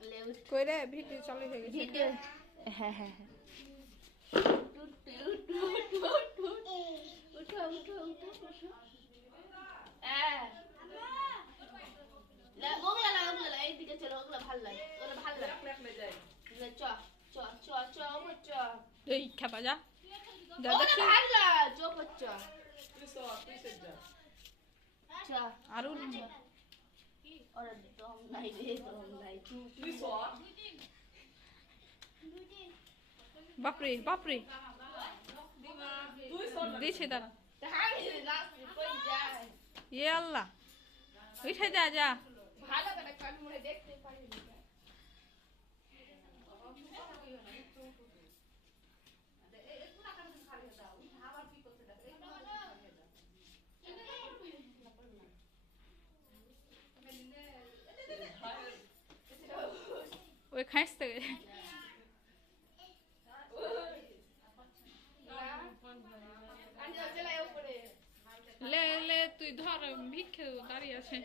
কইরে ভিডিও চালু হয়ে গেছে ভিডিও হ্যাঁ হ্যাঁ হ্যাঁ উঠো উঠো উঠো উঠো ওগুলা এইদিকে চলো ওগুলা ভাল লাগে ওগুলা ভাল লাগে চ চ চ চ চ এই খাবা যা যা ওগুলা দেখি ভাল লাগে চ চ চ আরো ওরা দম নাই রে দম নাই তুই চ বাপরে বাপরে দিছে দাঁড়া ইয়ে আল্লাহ উঠে যা যা ভালো করে কান মুড়ে দেখতে পারি ওই খাইতে লে লে তুই ধর ভিক্ষে দাঁড়িয়ে আছে